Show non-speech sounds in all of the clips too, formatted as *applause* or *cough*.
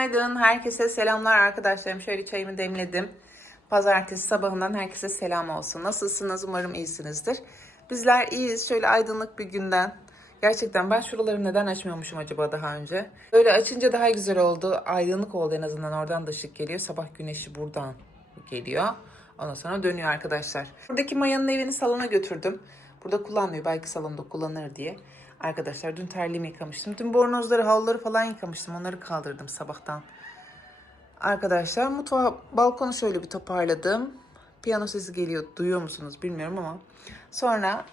Günaydın, herkese selamlar arkadaşlarım. Şöyle çayımı demledim. Pazartesi sabahından herkese selam olsun. Nasılsınız? Umarım iyisinizdir. Bizler iyiyiz. Şöyle aydınlık bir günden. Gerçekten ben şuraları neden açmıyormuşum acaba daha önce? Böyle açınca daha güzel oldu. Aydınlık oldu en azından. Oradan da ışık geliyor. Sabah güneşi buradan geliyor. Ondan sonra dönüyor arkadaşlar. Buradaki Maya'nın evini salona götürdüm. Burada kullanmıyor. Belki salonda kullanır diye. Arkadaşlar dün terliğimi yıkamıştım. Dün bornozları, havluları falan yıkamıştım. Onları kaldırdım sabahtan. Arkadaşlar mutfağı, balkonu şöyle bir toparladım. Piyano sesi geliyor. Duyuyor musunuz bilmiyorum ama. Sonra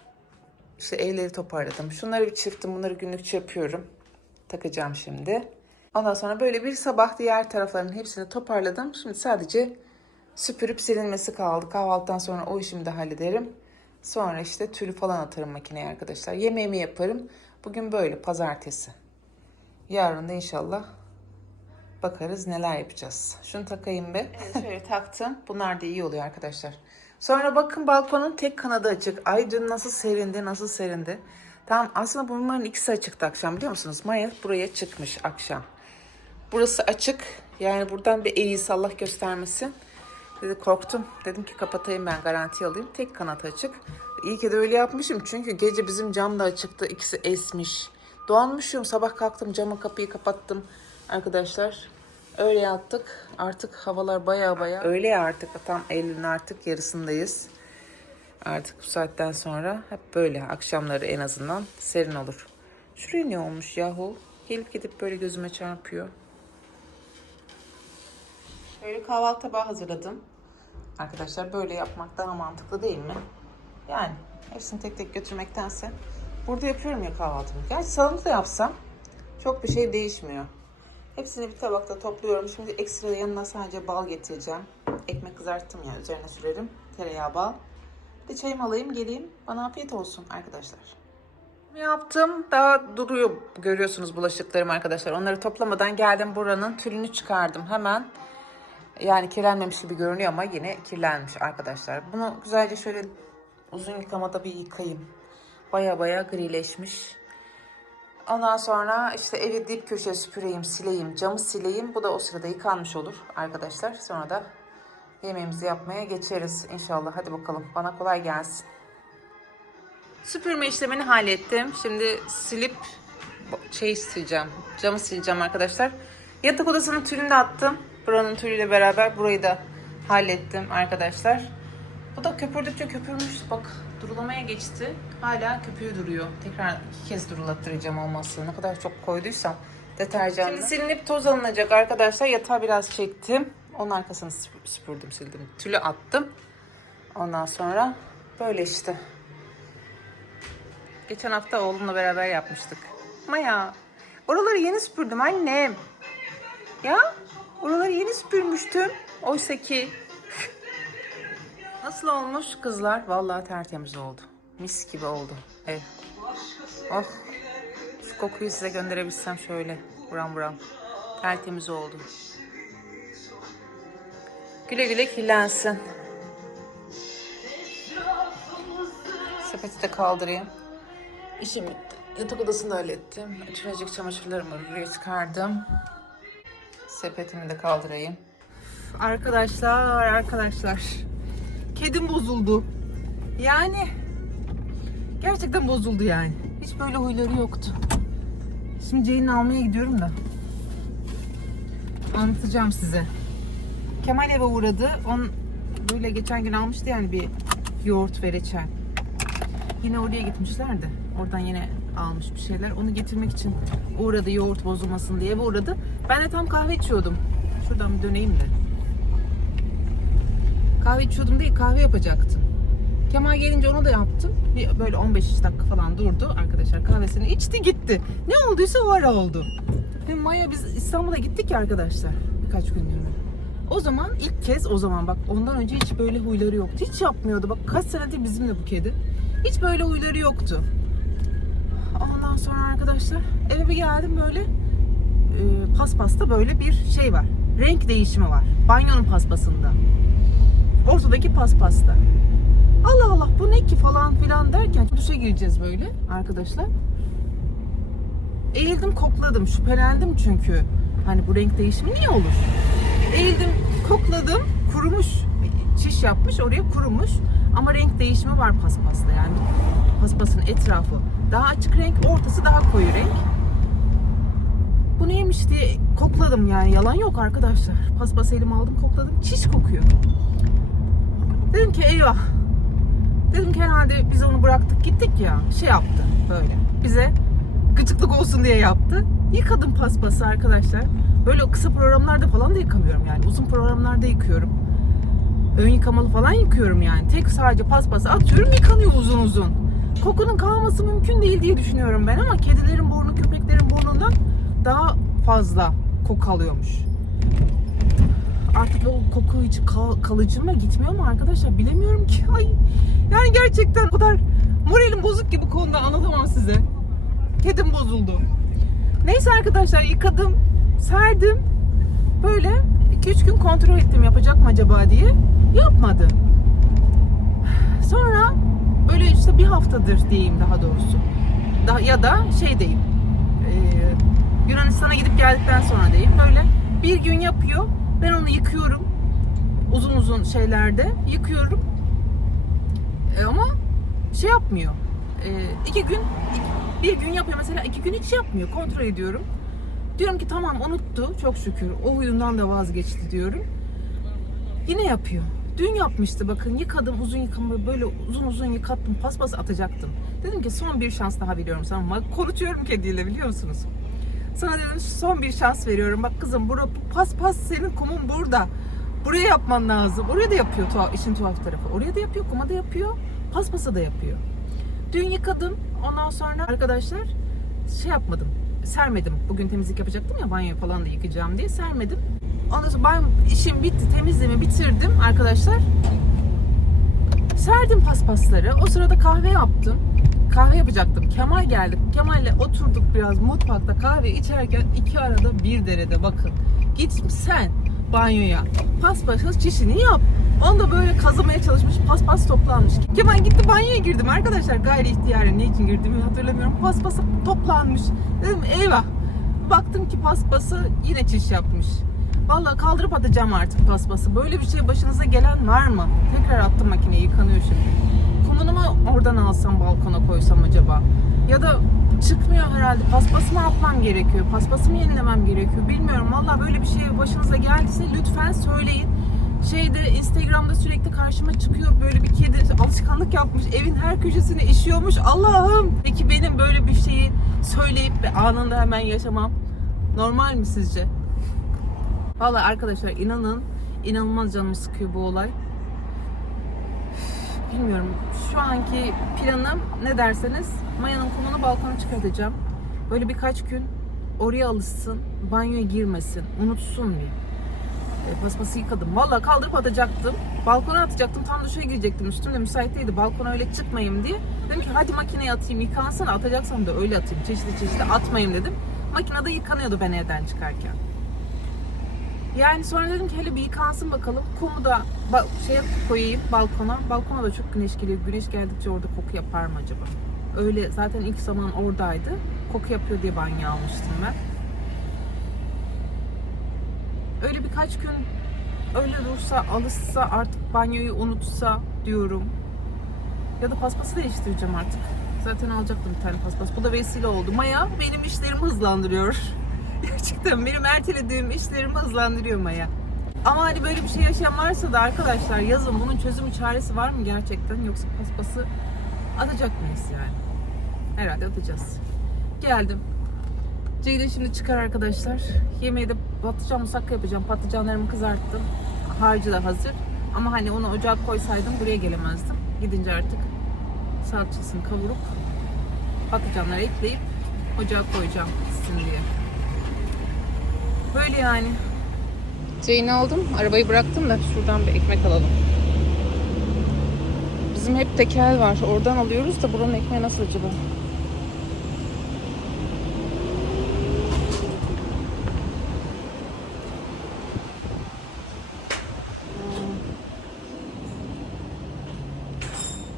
işte evleri toparladım. Şunları bir çırptım. Bunları günlükçe yapıyorum. Takacağım şimdi. Ondan sonra böyle bir sabah diğer tarafların hepsini toparladım. Şimdi sadece süpürüp silinmesi kaldı. Kahvaltıdan sonra o işimi de hallederim. Sonra işte tülü falan atarım makineye arkadaşlar. Yemeğimi yaparım. Bugün böyle pazartesi. Yarın da inşallah bakarız neler yapacağız. Şunu takayım bir. Evet, şöyle taktım. Bunlar da iyi oluyor arkadaşlar. Sonra bakın balkonun tek kanadı açık. Ay dün nasıl serindi, nasıl serindi. Tamam aslında bunların ikisi açıktı akşam biliyor musunuz? Maya buraya çıkmış akşam. Burası açık. Yani buradan bir iyi Allah göstermesin. Dedi korktum. Dedim ki kapatayım ben garanti alayım. Tek kanat açık. İyi ki de öyle yapmışım. Çünkü gece bizim cam da açıktı. İkisi esmiş. Donmuşum. Sabah kalktım camı kapıyı kapattım. Arkadaşlar öyle yattık. Artık havalar baya baya. Öyle artık. Tam Eylül'ün artık yarısındayız. Artık bu saatten sonra hep böyle. Akşamları en azından serin olur. Şuraya ne olmuş yahu? Gelip gidip böyle gözüme çarpıyor. Böyle kahvaltı tabağı hazırladım. Arkadaşlar böyle yapmak daha mantıklı değil mi? Yani hepsini tek tek götürmektense. Burada yapıyorum ya kahvaltımı. Gerçi salonda da yapsam çok bir şey değişmiyor. Hepsini bir tabakta topluyorum. Şimdi ekstra yanına sadece bal getireceğim. Ekmek kızarttım ya üzerine sürerim. Tereyağı bal. Bir çayımı alayım geleyim. Bana afiyet olsun arkadaşlar. Yaptım. Daha duruyor görüyorsunuz bulaşıklarım arkadaşlar. Onları toplamadan geldim buranın tülünü çıkardım hemen. Yani kirlenmemiş gibi görünüyor ama yine kirlenmiş arkadaşlar. Bunu güzelce şöyle uzun yıkamada bir yıkayayım. Baya baya grileşmiş. Ondan sonra işte evi dip köşe süpüreyim, sileyim, camı sileyim. Bu da o sırada yıkanmış olur arkadaşlar. Sonra da yemeğimizi yapmaya geçeriz inşallah. Hadi bakalım bana kolay gelsin. Süpürme işlemini hallettim. Şimdi silip şey sileceğim. Camı sileceğim arkadaşlar. Yatak odasının tülünü de attım. Buranın tülüyle beraber burayı da hallettim arkadaşlar. Bu da köpürdükçe köpürmüş. Bak durulamaya geçti. Hala köpüğü duruyor. Tekrar iki kez durulattıracağım olmazsa. Ne kadar çok koyduysam deterjanla. Şimdi silinip toz alınacak arkadaşlar. Yatağı biraz çektim. Onun arkasını süp- süpürdüm sildim. Tülü attım. Ondan sonra böyle işte. Geçen hafta oğlumla beraber yapmıştık. Maya, oraları yeni süpürdüm annem. Ya, oraları yeni süpürmüştüm. Oysa ki. Nasıl olmuş kızlar? Vallahi tertemiz oldu. Mis gibi oldu. Evet. Oh. Şu kokuyu size gönderebilsem şöyle. Buram buram. Tertemiz oldu. Güle güle kirlensin. Sepeti de kaldırayım. İşim bitti. Yatak odasını da hallettim. Çıracık çamaşırlarımı buraya çıkardım. Sepetimi de kaldırayım. Arkadaşlar, arkadaşlar. Kedim bozuldu. Yani gerçekten bozuldu yani. Hiç böyle huyları yoktu. Şimdi Ceylin almaya gidiyorum da. Anlatacağım size. Kemal eve uğradı. On böyle geçen gün almıştı yani bir yoğurt ve reçel. Yine oraya gitmişlerdi. Oradan yine almış bir şeyler. Onu getirmek için uğradı yoğurt bozulmasın diye uğradı. Ben de tam kahve içiyordum. Şuradan bir döneyim de. Kahve içiyordum değil kahve yapacaktım. Kemal gelince onu da yaptım. Bir böyle 15 dakika falan durdu arkadaşlar kahvesini içti gitti. Ne olduysa o ara oldu. Ve Maya biz İstanbul'a gittik ya arkadaşlar birkaç günlüğüne. O zaman ilk kez o zaman bak ondan önce hiç böyle huyları yoktu. Hiç yapmıyordu. Bak kaç senedir bizimle bu kedi. Hiç böyle huyları yoktu. Ondan sonra arkadaşlar eve bir geldim böyle e, paspasta böyle bir şey var. Renk değişimi var. Banyonun paspasında. Ortadaki paspasta. Allah Allah bu ne ki falan filan derken duşa gireceğiz böyle arkadaşlar. Eğildim kokladım şüphelendim çünkü. Hani bu renk değişimi niye olur? Eğildim, kokladım. Kurumuş. Çiş yapmış, oraya kurumuş. Ama renk değişimi var paspasla yani. Paspasın etrafı daha açık renk, ortası daha koyu renk. Bu neymiş diye kokladım yani. Yalan yok arkadaşlar. Paspası elime aldım, kokladım. Çiş kokuyor. Dedim ki eyvah. Dedim ki herhalde biz onu bıraktık gittik ya. Şey yaptı böyle. Bize gıcıklık olsun diye yaptı. Yıkadım paspası arkadaşlar. Böyle kısa programlarda falan da yıkamıyorum yani. Uzun programlarda yıkıyorum. Ön yıkamalı falan yıkıyorum yani. Tek sadece paspası atıyorum yıkanıyor uzun uzun. Kokunun kalması mümkün değil diye düşünüyorum ben ama kedilerin burnu köpeklerin burnundan daha fazla koku alıyormuş. Artık o koku hiç kal- kalıcı mı gitmiyor mu arkadaşlar bilemiyorum ki. Ay yani gerçekten o kadar moralim bozuk ki bu konuda anlatamam size. Kedim bozuldu. Neyse arkadaşlar yıkadım, serdim. Böyle 2-3 gün kontrol ettim yapacak mı acaba diye. Yapmadı. Sonra böyle işte bir haftadır diyeyim daha doğrusu. Da, ya da şey diyeyim. eee, Yunanistan'a gidip geldikten sonra diyeyim. Böyle bir gün yapıyor. Ben onu yıkıyorum. Uzun uzun şeylerde yıkıyorum. E, ama şey yapmıyor. E, iki gün bir gün yapıyor mesela iki gün hiç yapmıyor. Kontrol ediyorum. Diyorum ki tamam unuttu çok şükür. O huyundan da vazgeçti diyorum. Yine yapıyor. Dün yapmıştı bakın yıkadım uzun yıkama böyle uzun uzun yıkattım paspas atacaktım. Dedim ki son bir şans daha veriyorum sana ama konuşuyorum kediyle biliyor musunuz? Sana dedim son bir şans veriyorum. Bak kızım bura paspas senin kumun burada. Buraya yapman lazım. Oraya da yapıyor tuhaf, işin tuhaf tarafı. Oraya da yapıyor, kuma da yapıyor, paspasa da yapıyor. Dün yıkadım. Ondan sonra arkadaşlar şey yapmadım. Sermedim. Bugün temizlik yapacaktım ya banyo falan da yıkayacağım diye sermedim. Ondan sonra banyo işim bitti. Temizliğimi bitirdim arkadaşlar. Serdim paspasları. O sırada kahve yaptım. Kahve yapacaktım. Kemal geldi. Kemal'le oturduk biraz mutfakta kahve içerken iki arada bir derede bakın. Git sen banyoya. Paspasın çişini yap. Onu da böyle kazımaya çalışmış. Paspas toplanmış. Kemal gitti banyoya girdim arkadaşlar. Gayri ihtiyaren ne için girdiğimi hatırlamıyorum. Paspası toplanmış. Dedim eyvah. Baktım ki paspası yine çiş yapmış. Vallahi kaldırıp atacağım artık paspası. Böyle bir şey başınıza gelen var mı? Tekrar attım makineye yıkanıyor şimdi. Kumunu mu oradan alsam balkona koysam acaba? Ya da çıkmıyor herhalde. Paspası mı atmam gerekiyor? Paspası mı yenilemem gerekiyor? Bilmiyorum. Vallahi böyle bir şey başınıza geldiyse lütfen söyleyin. Şeyde Instagram'da sürekli karşıma çıkıyor böyle bir kedi alışkanlık yapmış evin her köşesine işiyormuş Allah'ım peki benim böyle bir şeyi söyleyip anında hemen yaşamam normal mi sizce? Vallahi arkadaşlar inanın inanılmaz canımı sıkıyor bu olay. Bilmiyorum. Şu anki planım ne derseniz Maya'nın kumunu balkona çıkartacağım. Böyle birkaç gün oraya alışsın, banyoya girmesin, unutsun bir. E, paspası yıkadım. Vallahi kaldırıp atacaktım. Balkona atacaktım. Tam duşa girecektim. Üstümde müsait değildi. Balkona öyle çıkmayayım diye. Dedim ki hadi makineye atayım. Yıkansana. Atacaksam da öyle atayım. Çeşitli çeşitli atmayayım dedim. Makinede yıkanıyordu ben evden çıkarken. Yani sonra dedim ki hele bir yıkansın bakalım. Kumu da ba- şeye koyayım balkona. Balkona da çok güneş geliyor. Güneş geldikçe orada koku yapar mı acaba? Öyle zaten ilk zaman oradaydı. Koku yapıyor diye banyo almıştım ben. Öyle birkaç gün öyle dursa, alışsa, artık banyoyu unutsa diyorum. Ya da paspası değiştireceğim artık. Zaten alacaktım bir tane paspas. Bu da vesile oldu. Maya benim işlerimi hızlandırıyor. *laughs* Gerçekten benim ertelediğim işlerimi hızlandırıyor Maya. Ama hani böyle bir şey yaşayan varsa da arkadaşlar yazın bunun çözümü çaresi var mı gerçekten yoksa paspası atacak mıyız yani? Herhalde atacağız. Geldim. Ceylin şimdi çıkar arkadaşlar. Yemeğe de patlıcan musakka yapacağım. Patlıcanlarımı kızarttım. Harcı da hazır. Ama hani onu ocağa koysaydım buraya gelemezdim. Gidince artık salçasını kavurup patlıcanları ekleyip ocağa koyacağım pişsin diye. Böyle yani. Ceylin aldım. Arabayı bıraktım da şuradan bir ekmek alalım. Bizim hep tekel var. Oradan alıyoruz da buranın ekmeği nasıl acaba?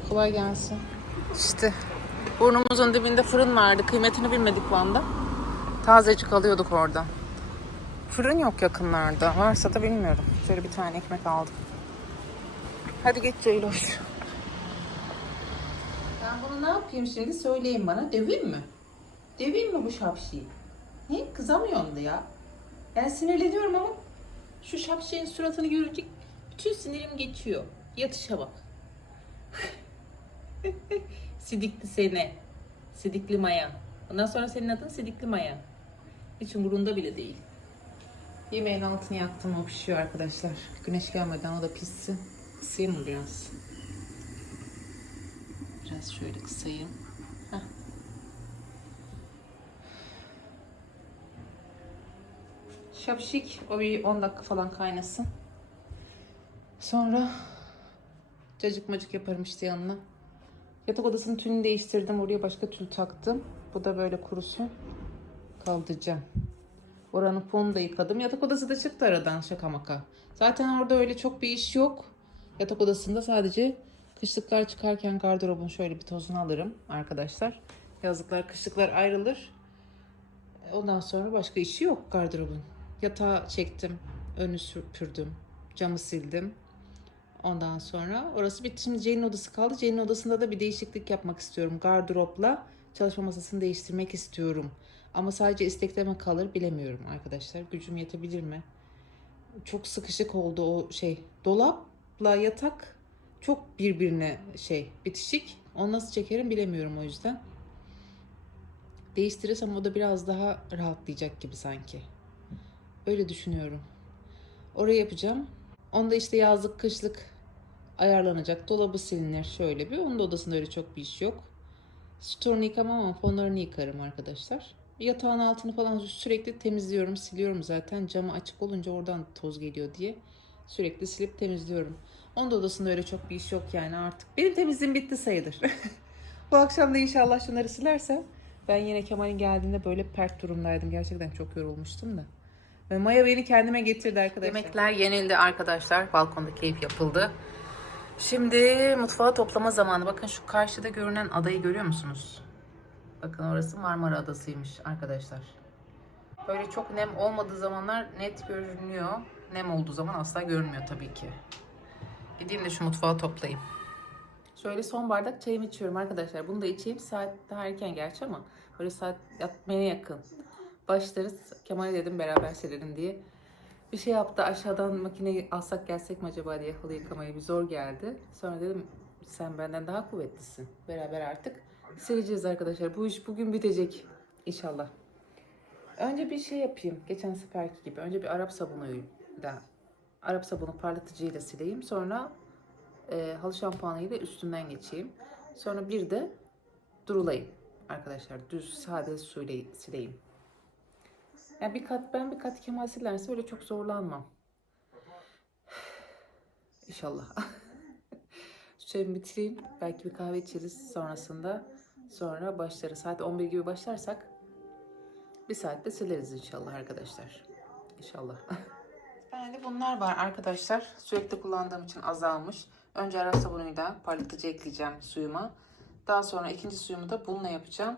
Kolay gelsin. İşte burnumuzun dibinde fırın vardı. Kıymetini bilmedik Van'da. Tazecik alıyorduk oradan. Fırın yok yakınlarda. Varsa da bilmiyorum. Şöyle bir tane ekmek aldım. Hadi git Ceyloş. Ben bunu ne yapayım şimdi söyleyin bana. Döveyim mi? Döveyim mi bu şapşiyi? Ne? Kızamıyorum da ya. Ben sinirleniyorum ama şu şapşiyenin suratını görünce bütün sinirim geçiyor. Yatışa bak. *laughs* Sidikli seni. Sidikli Maya. Ondan sonra senin adın Sidikli Maya. Hiç umurunda bile değil. Yemeğin altını yaktım o pişiyor arkadaşlar. Güneş gelmeden o da pişsin. Kısayım mı biraz? Biraz şöyle kısayım. Heh. Şapşik o bir 10 dakika falan kaynasın. Sonra cacık macık yaparım işte yanına. Yatak odasının tülünü değiştirdim. Oraya başka tül taktım. Bu da böyle kurusun. Kaldıracağım. Oranın fonu da yıkadım. Yatak odası da çıktı aradan şaka maka. Zaten orada öyle çok bir iş yok. Yatak odasında sadece kışlıklar çıkarken gardırobun şöyle bir tozunu alırım arkadaşlar. Yazlıklar, kışlıklar ayrılır. Ondan sonra başka işi yok gardırobun. Yatağı çektim, önü süpürdüm, camı sildim. Ondan sonra orası bitti. Şimdi Ceylin odası kaldı. Ceylin odasında da bir değişiklik yapmak istiyorum. Gardıropla çalışma masasını değiştirmek istiyorum. Ama sadece istekte mi kalır bilemiyorum arkadaşlar. Gücüm yetebilir mi? Çok sıkışık oldu o şey. Dolapla yatak çok birbirine şey bitişik. Onu nasıl çekerim bilemiyorum o yüzden. Değiştirirsem o da biraz daha rahatlayacak gibi sanki. Öyle düşünüyorum. Orayı yapacağım. Onda işte yazlık kışlık ayarlanacak. Dolabı silinir şöyle bir. Onun da odasında öyle çok bir iş yok. Store'unu yıkamam ama fonlarını yıkarım arkadaşlar. Yatağın altını falan sürekli temizliyorum, siliyorum zaten. Camı açık olunca oradan toz geliyor diye. Sürekli silip temizliyorum. Onun da odasında öyle çok bir iş yok yani artık. Benim temizliğim bitti sayılır. *laughs* Bu akşam da inşallah şunları silersem. Ben yine Kemal'in geldiğinde böyle pert durumdaydım. Gerçekten çok yorulmuştum da. Ve Maya beni kendime getirdi arkadaşlar. Yemekler yenildi arkadaşlar. Balkonda keyif yapıldı. Şimdi mutfağı toplama zamanı. Bakın şu karşıda görünen adayı görüyor musunuz? Bakın orası Marmara Adası'ymış arkadaşlar. Böyle çok nem olmadığı zamanlar net görünüyor. Nem olduğu zaman asla görünmüyor tabii ki. Gideyim de şu mutfağı toplayayım. Şöyle son bardak çayımı içiyorum arkadaşlar. Bunu da içeyim. Saat daha erken gerçi ama böyle saat yatmaya yakın. Başlarız. Kemal'e dedim beraber silelim diye. Bir şey yaptı aşağıdan makineyi alsak gelsek mi acaba diye halı yıkamaya bir zor geldi. Sonra dedim sen benden daha kuvvetlisin. Beraber artık sileceğiz arkadaşlar. Bu iş bugün bitecek inşallah. Önce bir şey yapayım. Geçen seferki gibi. Önce bir Arap sabunuyla Arap sabunu parlatıcıyla sileyim. Sonra e, halı şampuanıyla üstünden geçeyim. Sonra bir de durulayım arkadaşlar. Düz sade suyla sileyim. Yani bir kat ben bir kat Kemal silerse öyle çok zorlanmam. İnşallah. *laughs* Şu bitireyim. Belki bir kahve içeriz sonrasında. Sonra başlarız. Saat 11 gibi başlarsak bir saatte sileriz inşallah arkadaşlar. İnşallah. *laughs* Yani bunlar var arkadaşlar. Sürekli kullandığım için azalmış. Önce ara sabunuyla parlatıcı ekleyeceğim suyuma. Daha sonra ikinci suyumu da bununla yapacağım.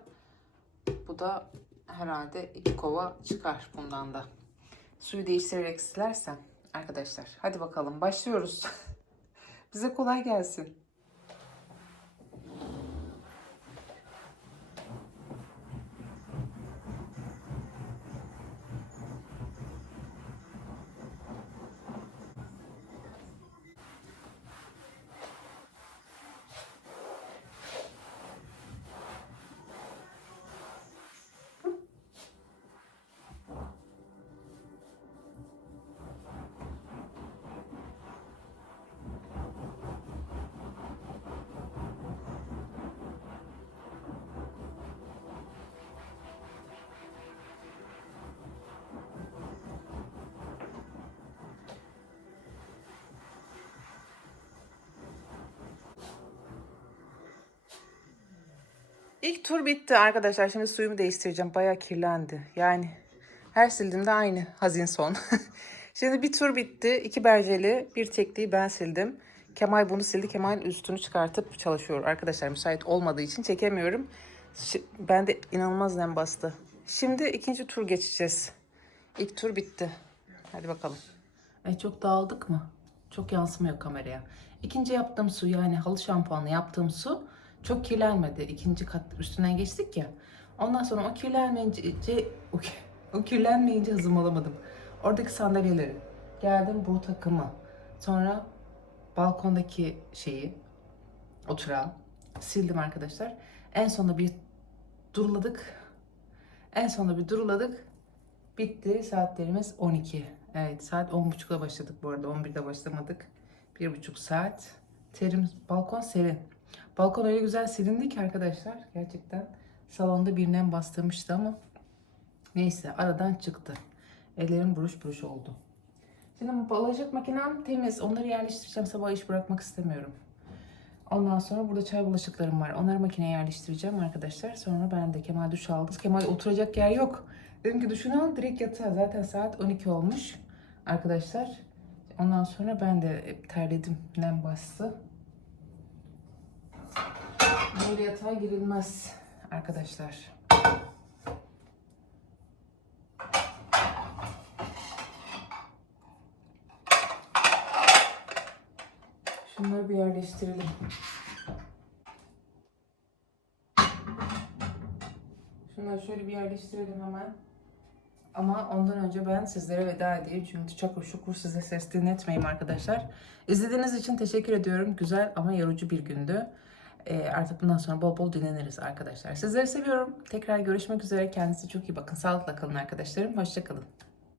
Bu da herhalde iki kova çıkar bundan da. Suyu değiştirerek silersem arkadaşlar. Hadi bakalım başlıyoruz. *laughs* Bize kolay gelsin. İlk tur bitti arkadaşlar. Şimdi suyumu değiştireceğim. Bayağı kirlendi. Yani her sildiğimde aynı hazin son. *laughs* Şimdi bir tur bitti. İki berceli, bir tekliği ben sildim. Kemal bunu sildi. Kemal üstünü çıkartıp çalışıyor. Arkadaşlar müsait olmadığı için çekemiyorum. Ben de inanılmaz nem bastı. Şimdi ikinci tur geçeceğiz. İlk tur bitti. Hadi bakalım. Ay çok dağıldık mı? Çok yansımıyor kameraya. İkinci yaptığım su yani halı şampuanı yaptığım su çok kirlenmedi. İkinci kat üstünden geçtik ya. Ondan sonra o kirlenmeyince o, o kirlenmeyince hızımı alamadım. Oradaki sandalyeleri geldim bu takımı. Sonra balkondaki şeyi oturağı sildim arkadaşlar. En sonunda bir duruladık. En sonunda bir duruladık. Bitti. Saatlerimiz 12. Evet saat 10.30'da başladık bu arada. 11'de başlamadık. Bir buçuk saat. Terim, balkon serin. Balkon öyle güzel silindi ki arkadaşlar. Gerçekten salonda bir nem bastırmıştı ama neyse aradan çıktı. Ellerim buruş buruş oldu. Şimdi bulaşık makinem temiz. Onları yerleştireceğim. Sabah iş bırakmak istemiyorum. Ondan sonra burada çay bulaşıklarım var. Onları makineye yerleştireceğim arkadaşlar. Sonra ben de Kemal duş aldı. Kemal oturacak yer yok. Dedim ki duşunu al direkt yatağa. Zaten saat 12 olmuş arkadaşlar. Ondan sonra ben de terledim. Nem bastı. Böyle yatağa girilmez arkadaşlar. Şunları bir yerleştirelim. Şunları şöyle bir yerleştirelim hemen. Ama ondan önce ben sizlere veda edeyim. Çünkü çakur şukur size ses dinletmeyeyim arkadaşlar. İzlediğiniz için teşekkür ediyorum. Güzel ama yorucu bir gündü. Ee, artık bundan sonra bol bol dinleniriz arkadaşlar. Sizleri seviyorum. Tekrar görüşmek üzere. Kendinize çok iyi bakın. Sağlıkla kalın arkadaşlarım. Hoşçakalın.